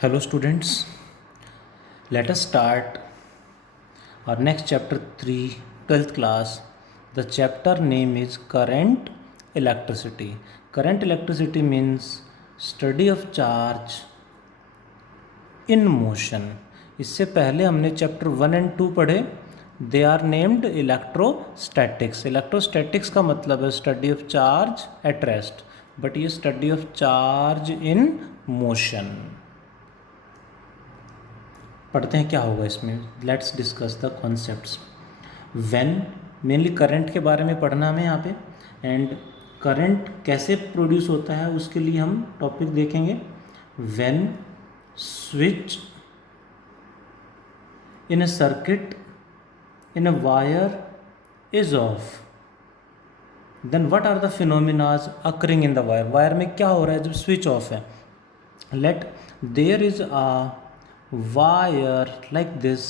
Hello students, let us start our next chapter 3, 12th class. The chapter name is Current Electricity. Current electricity means study of charge in motion. इससे पहले हमने chapter 1 and 2 पढ़े. They are named electrostatics. Electrostatics का मतलब है study of charge at rest, but ये study of charge in motion. पढ़ते हैं क्या होगा इसमें. Let's discuss the concepts. When, mainly current के बारे में पढ़ना हमें यहाँ पे, एंड करंट कैसे प्रोड्यूस होता है उसके लिए हम टॉपिक देखेंगे. When switch in a circuit in a wire is off, then what are the phenomenas occurring in the wire. Wire में क्या हो रहा है जब स्विच ऑफ है. Let there is a wire like this.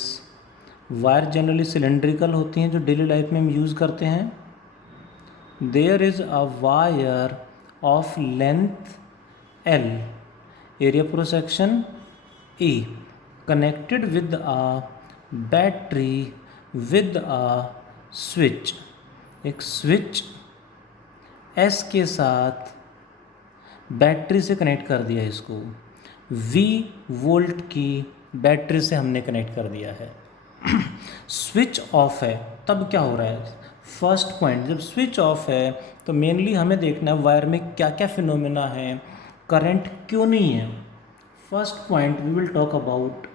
Wire generally cylindrical होती हैं जो डेली लाइफ में हम यूज़ करते हैं. There is a wire of length L, area cross section E, connected with a battery with a switch. एक switch S के साथ बैटरी से कनेक्ट कर दिया इसको. V वोल्ट की बैटरी से हमने कनेक्ट कर दिया है. स्विच ऑफ है तब क्या हो रहा है. फर्स्ट पॉइंट, जब स्विच ऑफ है तो मेनली हमें देखना है वायर में क्या क्या फिनोमेना है, करंट क्यों नहीं है. First point we will talk about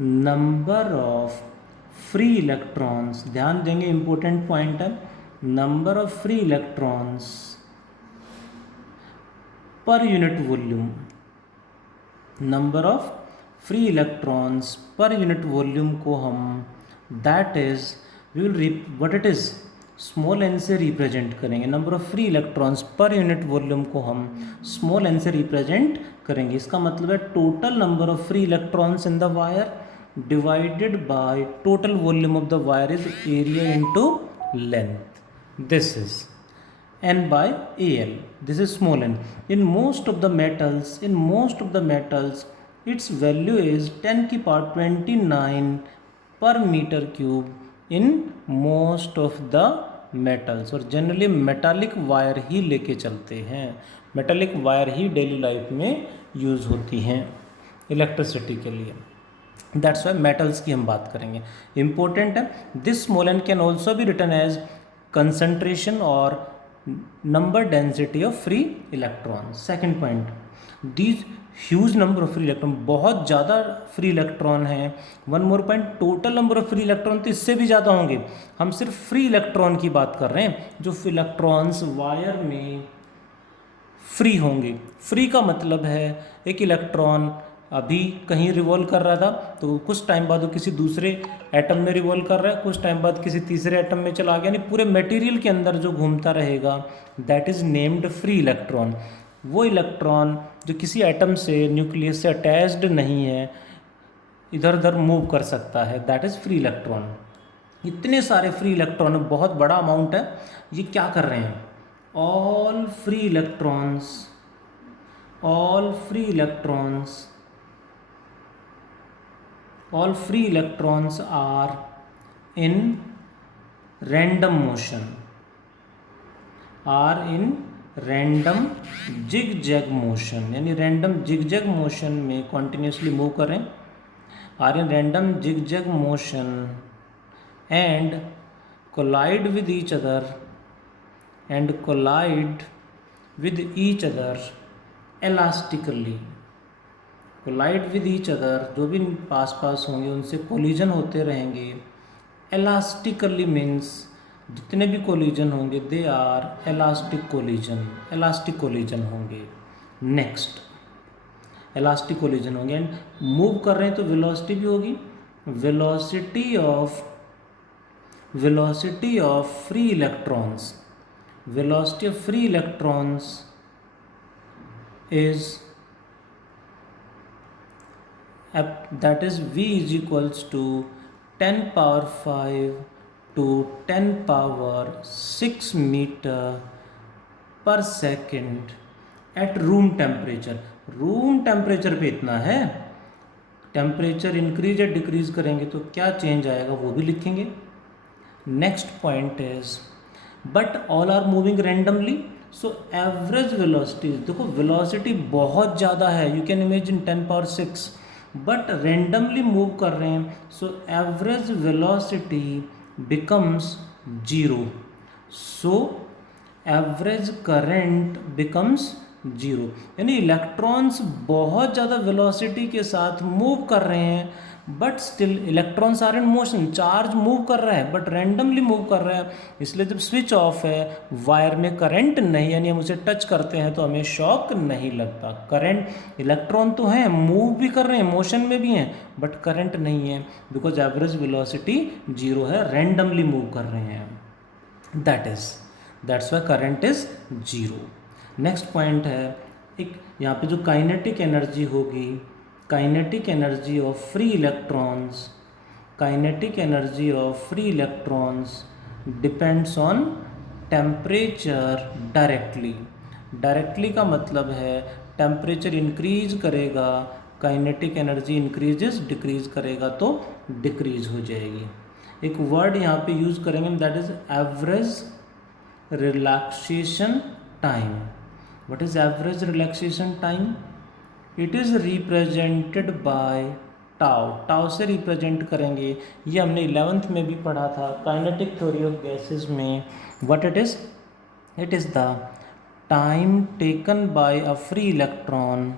number of free electrons. ध्यान देंगे, इंपॉर्टेंट पॉइंट है. Number of free electrons per unit volume. Number of free electrons per unit volume को हम that is we will what it is small n से represent करेंगे. Number of free electrons per unit volume को हम small n से represent करेंगे. इसका मतलब है total number of free electrons in the wire divided by total volume of the wire is area into length. This is n by al. This is small n. In most of the metals, its value is 10 की power 29 per meter cube in most of the metals. और generally metallic wire ही लेके चलते हैं. Metallic wire ही daily life में use होती हैं electricity के लिए. दैट्स वाई मेटल्स की हम बात करेंगे. इंपॉर्टेंट है. This small n can also be written as concentration और number density of free electron. Second point, these huge number of free electron, बहुत ज़्यादा फ्री इलेक्ट्रॉन हैं. One more point, total number of free electron तो इससे भी ज़्यादा होंगे. हम सिर्फ फ्री इलेक्ट्रॉन की बात कर रहे हैं जो इलेक्ट्रॉन्स वायर में फ्री होंगे. फ्री का मतलब है एक इलेक्ट्रॉन अभी कहीं रिवॉल्व कर रहा था तो कुछ टाइम बाद वो किसी दूसरे एटम में रिवॉल्व कर रहा है, कुछ टाइम बाद किसी तीसरे एटम में चला गया. यानी पूरे मटेरियल के अंदर जो घूमता रहेगा that is named free electron. वो इलेक्ट्रॉन जो किसी एटम से, न्यूक्लियस से अटैच्ड नहीं है, इधर उधर मूव कर सकता है, दैट इज़ फ्री इलेक्ट्रॉन. इतने सारे फ्री इलेक्ट्रॉन, बहुत बड़ा अमाउंट है. ये क्या कर रहे हैं, all free electrons are in random zigzag motion. यानी random zigzag motion में continuously मूव करें. are in random zigzag motion and collide with each other elastically. Collide with each other, जो भी पास होंगे उनसे कोलिजन होते रहेंगे. एलास्टिकली मीन्स जितने भी कोलिजन होंगे दे आर इलास्टिक कोलिजन होंगे. नेक्स्ट, इलास्टिक कोलिजन होंगे एंड मूव कर रहे हैं तो वेलोसिटी भी होगी. Velocity of free electrons is that is v is equals to 10 power 5 to 10 power 6 meter per second at room temperature. Room temperature पे इतना है टेम्परेचर इंक्रीज या डिक्रीज करेंगे तो क्या चेंज आएगा वो भी लिखेंगे। Next point is but all are moving randomly, so average velocity, देखो वेलोसिटी बहुत ज़्यादा है, you can imagine 10⁶, but randomly move कर रहे हैं, so average velocity becomes 0, so average current becomes 0, यानी इलेक्ट्रॉन्स बहुत ज़्यादा वेलोसिटी के साथ मूव कर रहे हैं, but still electrons are in motion, charge move कर रहा है बट रैंडमली मूव कर रहा है, इसलिए जब स्विच ऑफ है वायर में करंट नहीं, यानी हम उसे टच करते हैं तो हमें शॉक नहीं लगता। करंट, इलेक्ट्रॉन तो हैं, मूव भी कर रहे हैं, मोशन में भी हैं, बट करंट नहीं है, बिकॉज एवरेज वेलोसिटी 0 है, रैंडमली मूव कर रहे हैं, that's why current is 0। Next point है एक यहाँ पे जो काइनेटिक एनर्जी होगी, kinetic energy of free electrons, kinetic energy of free electrons depends on temperature directly. Directly का मतलब है टेम्परेचर इंक्रीज करेगा, काइनेटिक एनर्जी इंक्रीजेस, डिक्रीज करेगा तो डिक्रीज हो जाएगी। एक वर्ड यहाँ पे यूज करेंगे, that is average relaxation time. What is average relaxation time? It is represented by tau, tau से रिप्रेजेंट करेंगे, ये हमने 11th में भी पढ़ा था काइनेटिक थ्योरी ऑफ गैसेस में। What it is? It is the time taken by a free electron,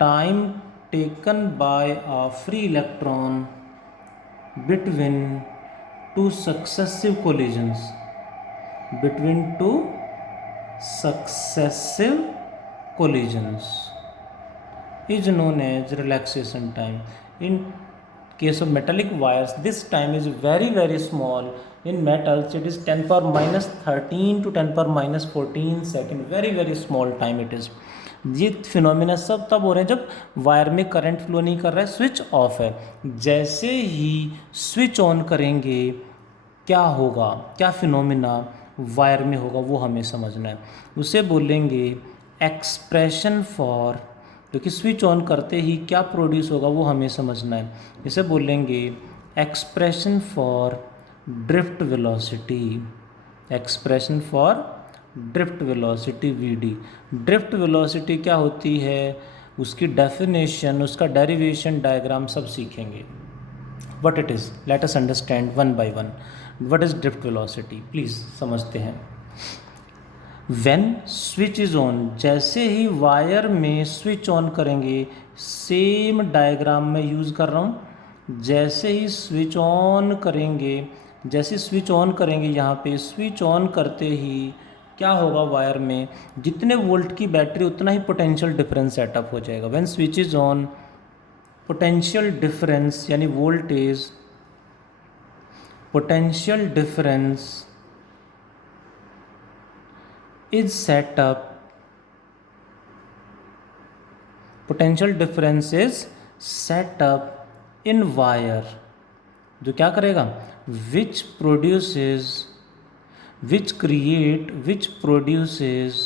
time taken by a free electron between two successive collisions, between two successive collisions is known as relaxation time. In case of metallic wires, this time is very very small. In metals it is 10⁻13 to 10⁻14 second, very very small time it is. ये phenomena सब तब हो रहे हैं जब wire में current flow नहीं कर रहा है, स्विच ऑफ है। जैसे ही स्विच ऑन करेंगे क्या होगा, क्या फिनोमिना वायर में होगा वो हमें समझना है। उसे बोलेंगे एक्सप्रेशन फॉर, क्योंकि स्विच ऑन करते ही क्या प्रोड्यूस होगा वो हमें समझना है। इसे बोलेंगे expression for drift velocity, expression for drift velocity VD. Drift velocity क्या होती है, उसकी डेफिनेशन, उसका डेरिवेशन डायग्राम सब सीखेंगे। What it is, let us understand one by one. What is drift velocity, please समझते हैं। व्हेन स्विच इज ऑन, जैसे ही वायर में स्विच ऑन करेंगे, सेम डायग्राम में यूज़ कर रहा हूँ, जैसे ही स्विच ऑन करेंगे, जैसे स्विच ऑन करेंगे यहाँ पे स्विच ऑन करते ही क्या होगा, वायर में जितने वोल्ट की बैटरी उतना ही पोटेंशियल डिफरेंस सेटअप हो जाएगा। When switch is on, potential difference यानी voltage, potential difference is set up, potential difference is set up in wire, जो क्या करेगा, which produces, which produces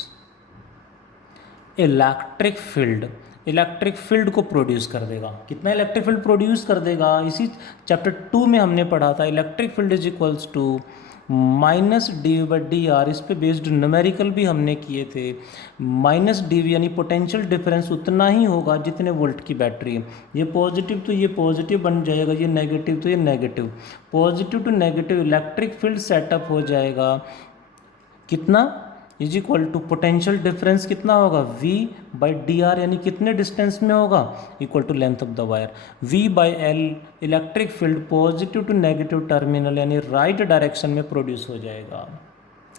electric field, electric field को produce कर देगा। कितना इलेक्ट्रिक फील्ड प्रोड्यूस कर देगा, इसी चैप्टर 2 में हमने पढ़ा था। Electric field is equals to -dV/dr, इस पे बेस्ड न्यूमेरिकल भी हमने किए थे। -dV यानी पोटेंशियल डिफरेंस उतना ही होगा जितने वोल्ट की बैटरी है। ये पॉजिटिव तो ये पॉजिटिव बन जाएगा, ये नेगेटिव तो ये negative, positive to negative electric field setup हो जाएगा। कितना, is equal to potential difference कितना होगा, V/dr, यानी कितने डिस्टेंस में होगा, equal to length of the wire. V/L electric field positive to negative terminal यानी राइट डायरेक्शन में प्रोड्यूस हो जाएगा।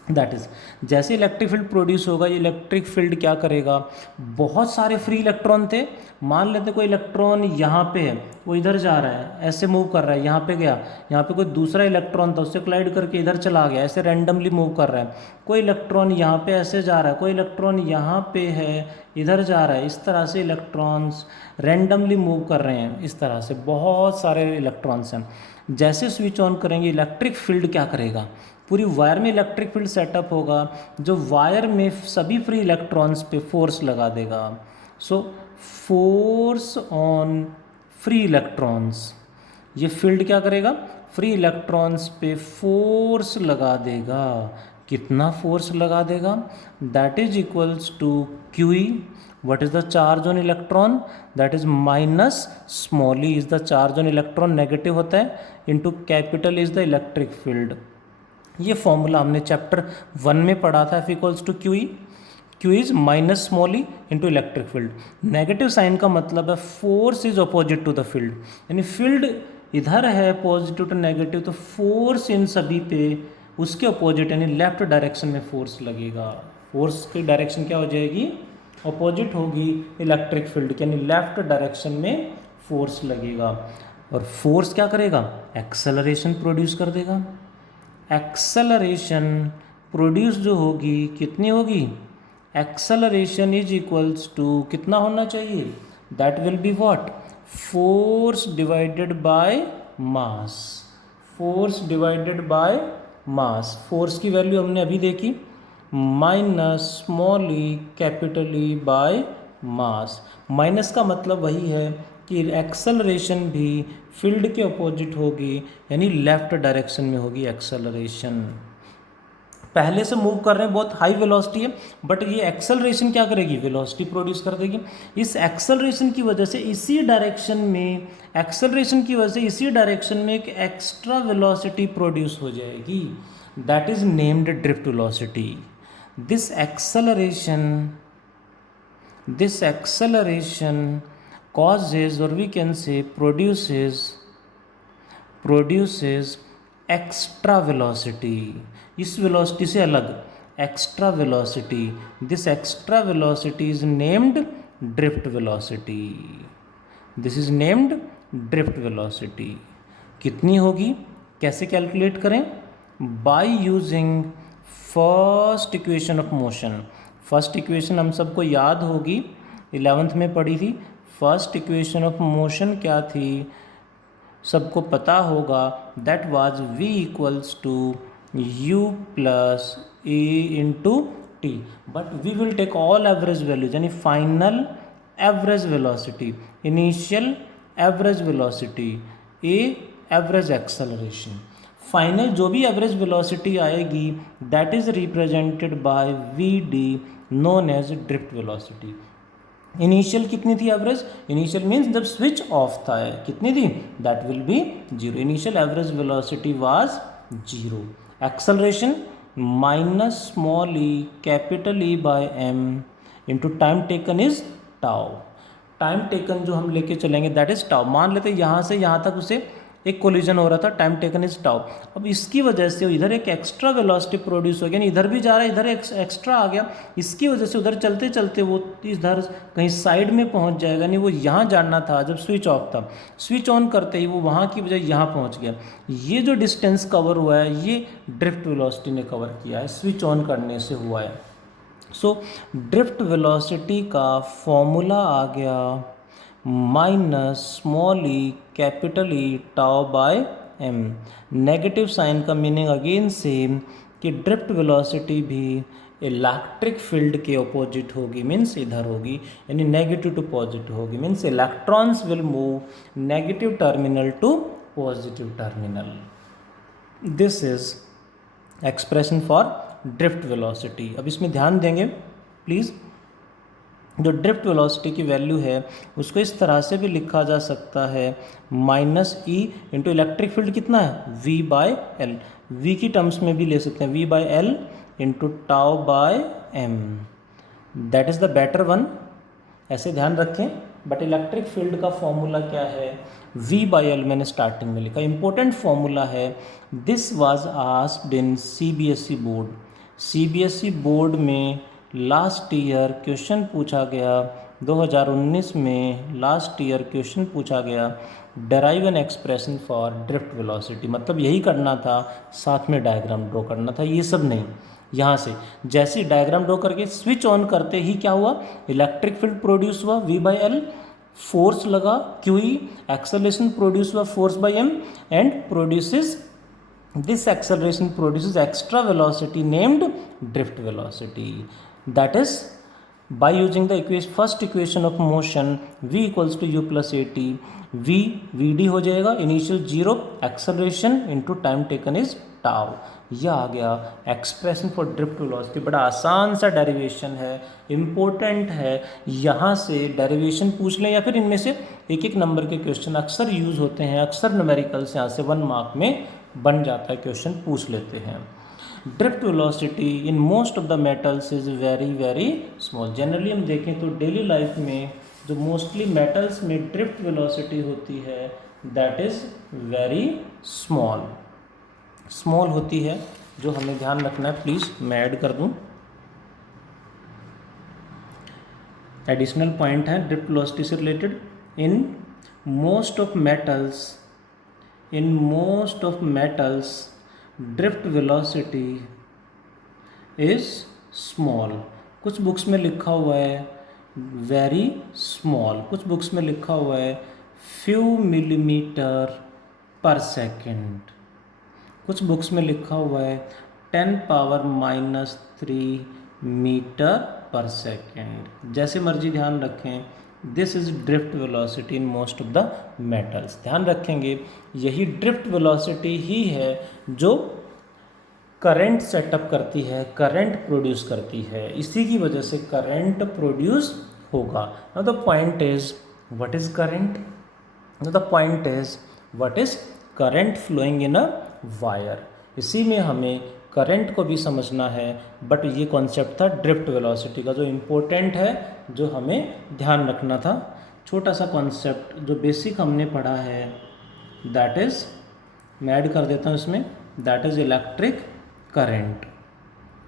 दैट इज, जैसे इलेक्ट्रिक फील्ड प्रोड्यूस होगा, ये इलेक्ट्रिक फील्ड क्या करेगा, बहुत सारे फ्री इलेक्ट्रॉन थे, मान लेते कोई इलेक्ट्रॉन यहाँ पे है, वो इधर जा रहा है, ऐसे मूव कर रहा है, यहाँ पे गया, यहाँ पे कोई दूसरा इलेक्ट्रॉन था, उससे क्लाइड करके इधर चला गया, ऐसे रैंडमली मूव कर रहा है। कोई इलेक्ट्रॉन यहाँ पे ऐसे जा रहा है, कोई इलेक्ट्रॉन यहाँ पे है, इधर जा रहा है। इस तरह से इलेक्ट्रॉन्स रैंडमली मूव कर रहे हैं, इस तरह से बहुत सारे इलेक्ट्रॉन्स हैं। जैसे स्विच ऑन करेंगे, इलेक्ट्रिक फील्ड क्या करेगा, पूरी वायर में इलेक्ट्रिक फील्ड सेटअप होगा, जो वायर में सभी फ्री इलेक्ट्रॉन्स पे फोर्स लगा देगा। So force on free electrons, ये फील्ड क्या करेगा, फ्री इलेक्ट्रॉन्स पे फोर्स लगा देगा। कितना फोर्स लगा देगा, that is equals to q e. What is the charge on electron, that is minus small e is the charge on electron, negative होता है, into capital is the electric field. ये formula हमने chapter 1 में पढ़ा था, F equals to q e. Q is minus small e into electric field. Negative sign का मतलब है force is opposite to the field, यानी फील्ड इधर है पॉजिटिव टू नेगेटिव, तो फोर्स इन सभी पे उसके अपोजिट यानी लेफ्ट डायरेक्शन में फोर्स लगेगा। फोर्स की डायरेक्शन क्या हो जाएगी, अपोजिट होगी इलेक्ट्रिक फील्ड की, यानी लेफ्ट डायरेक्शन में फोर्स लगेगा। और फोर्स क्या करेगा, एक्सेलरेशन प्रोड्यूस कर देगा। एक्सेलरेशन प्रोड्यूस जो होगी कितनी होगी, एक्सेलरेशन इज इक्वल्स टू कितना होना चाहिए, that will be what, force divided by mass. Force divided by mass, force की वैल्यू हमने अभी देखी, minus small e capital e by mass. Minus का मतलब वही है कि एक्सेलरेशन भी फील्ड के अपोजिट होगी, यानी लेफ्ट डायरेक्शन में होगी एक्सेलरेशन। पहले से मूव कर रहे हैं, बहुत हाई वेलोसिटी है, बट ये एक्सेलरेशन क्या करेगी, वेलोसिटी प्रोड्यूस कर देगी। इस एक्सेलरेशन की वजह से इसी डायरेक्शन में, एक्सेलरेशन की वजह से इसी डायरेक्शन में एक एक्स्ट्रा वेलोसिटी प्रोड्यूस हो जाएगी, that is named drift velocity. This acceleration causes, or we can say produces extra velocity। इस वेलोसिटी से अलग extra velocity, this extra velocity is named drift velocity. This is named drift velocity. कितनी होगी, कैसे calculate करें, by using first equation of motion. First equation हम सबको याद होगी, 11th में पढ़ी थी। फर्स्ट इक्वेशन ऑफ मोशन क्या थी, सबको पता होगा, that was v equals to u plus a into t, but we will take all average values, यानी final average velocity, initial average velocity, a average acceleration. Final जो भी average velocity आएगी that is represented by v d, known as drift velocity. Initial कितनी थी average, initial means जब switch off था, कितनी थी, that will be zero. Initial average velocity was zero. Acceleration minus small e capital e by m into time taken is tau. Time taken जो हम लेके चलेंगे दैट इज टाउ। मान लेते यहाँ से यहाँ तक उसे एक कोलिजन हो रहा था, टाइम टेकन इज टाउ। अब इसकी वजह से इधर एक एक्स्ट्रा वेलोसिटी प्रोड्यूस हो गया, इधर भी जा रहा है, इधर एक्स्ट्रा आ गया, इसकी वजह से उधर चलते चलते वो इधर कहीं साइड में पहुंच जाएगा, नहीं वो यहाँ जाना था जब स्विच ऑफ था, स्विच ऑन करते ही वो वहाँ की बजाय यहाँ पहुँच गया। ये जो डिस्टेंस कवर हुआ है ये ड्रिफ्ट वेलोसिटी ने कवर किया है, स्विच ऑन करने से हुआ है। सो ड्रिफ्ट वेलोसिटी का फॉर्मूला आ गया minus small e capital E tau by m. Negative sign का मीनिंग अगेन सेम कि ड्रिफ्ट वेलोसिटी भी इलेक्ट्रिक फील्ड के ऑपोजिट होगी, मीन्स इधर होगी, यानी नेगेटिव टू पॉजिटिव होगी, means electrons will move negative terminal to positive terminal. This is expression for drift velocity. अब इसमें ध्यान देंगे प्लीज़, जो ड्रिफ्ट वेलोसिटी की वैल्यू है उसको इस तरह से भी लिखा जा सकता है minus e into electric field कितना है v बाय एल, v की टर्म्स में भी ले सकते हैं v by l into tau by m, that is the better one, ऐसे ध्यान रखें। बट इलेक्ट्रिक फील्ड का फॉर्मूला क्या है, v बाय एल मैंने स्टार्टिंग में लिखा, इंपॉर्टेंट फॉर्मूला है। This was asked in CBSE board. CBSE board में लास्ट ईयर क्वेश्चन पूछा गया, 2019 में लास्ट ईयर क्वेश्चन पूछा गया, derive an expression for drift velocity. मतलब यही करना था, साथ में डायग्राम ड्रॉ करना था, ये सब नहीं। यहाँ से जैसे डायग्राम ड्रॉ करके स्विच ऑन करते ही क्या हुआ, इलेक्ट्रिक फील्ड प्रोड्यूस हुआ v बाई एल, फोर्स लगा क्यू ई, एक्सेलरेशन प्रोड्यूस हुआ force by m, and produces this acceleration produces extra velocity named drift velocity, that is By using the first equation of motion v equals to u plus at, v vd हो जाएगा, initial zero acceleration into time taken is tau. यह आ गया expression for drift velocity. बड़ा आसान सा derivation है, important है। यहाँ से डेरिवेशन पूछ लें या फिर इनमें से एक एक नंबर के क्वेश्चन अक्सर यूज़ होते हैं, अक्सर न्यूमेरिकल्स यहाँ से 1 मार्क में बन जाता है, क्वेश्चन पूछ लेते हैं। Drift velocity in most of the metals is very very small. Generally हम देखें तो डेली लाइफ में जो मोस्टली मेटल्स में ड्रिफ्ट वेलोसिटी होती है that is very small, small होती है, जो हमें ध्यान रखना है। प्लीज़ मैं ऐड कर दूं, एडिशनल पॉइंट है ड्रिफ्ट वेलोसिटी से related. In most of metals drift velocity is small. कुछ बुक्स में लिखा हुआ है वेरी स्मॉल, कुछ बुक्स में लिखा हुआ है फ्यू मिलीमीटर पर सेकेंड, कुछ बुक्स में लिखा हुआ है 10⁻³ मीटर पर सेकेंड। जैसे मर्जी ध्यान रखें, this is drift velocity in most of the metals. ध्यान रखेंगे यही ड्रिफ्ट वेलोसिटी ही है जो करंट सेटअप करती है, करंट प्रोड्यूस करती है, इसी की वजह से करंट प्रोड्यूस होगा। Now the point is what is current, now the point is what is current flowing in a wire. इसी में हमें करंट को भी समझना है, बट ये कॉन्सेप्ट था ड्रिफ्ट वेलोसिटी का जो इम्पोर्टेंट है, जो हमें ध्यान रखना था। छोटा सा कॉन्सेप्ट जो बेसिक हमने पढ़ा है दैट इज़, मैं ऐड कर देता हूँ इसमें, that is electric current.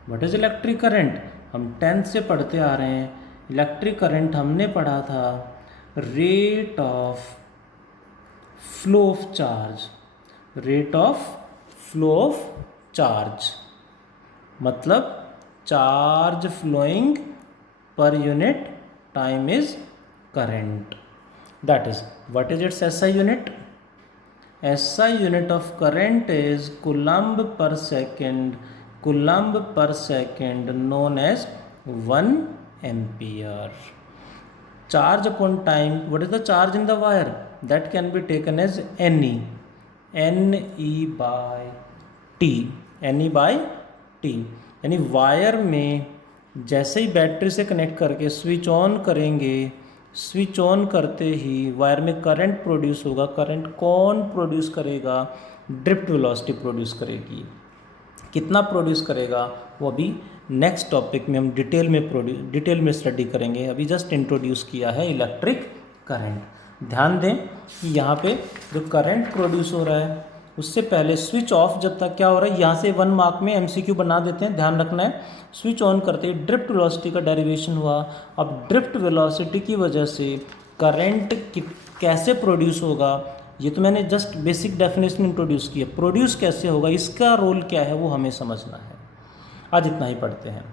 What is electric current, हम 10th से पढ़ते आ रहे हैं। इलेक्ट्रिक करंट हमने पढ़ा था rate of flow of charge, rate of flow of charge मतलब charge flowing per unit time is current. That is what is its SI unit, SI unit of current is coulomb per second, coulomb per second known as 1 ampere. Charge upon time, what is the charge in the wire, that can be taken as NE, NE/T, यानी wire में जैसे ही battery से connect करके switch on करेंगे, switch on करते ही wire में current produce होगा। करंट कौन प्रोड्यूस करेगा, ड्रिफ्ट वेलोसिटी प्रोड्यूस करेगी। कितना प्रोड्यूस करेगा वो अभी नेक्स्ट टॉपिक में हम डिटेल में स्टडी करेंगे। अभी जस्ट इंट्रोड्यूस किया है इलेक्ट्रिक करंट। ध्यान दें कि यहाँ पे जो करंट प्रोड्यूस हो रहा है उससे पहले स्विच ऑफ जब तक क्या हो रहा है, यहाँ से 1 मार्क में MCQ बना देते हैं, ध्यान रखना है। स्विच ऑन करते ही ड्रिफ्ट वेलोसिटी का डेरिवेशन हुआ। अब ड्रिफ्ट वेलोसिटी की वजह से करंट कैसे प्रोड्यूस होगा, ये तो मैंने जस्ट बेसिक डेफिनेशन इंट्रोड्यूस किया। प्रोड्यूस कैसे होगा, इसका रोल क्या है वो हमें समझना है। आज इतना ही पढ़ते हैं,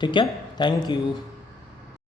ठीक है। Thank you.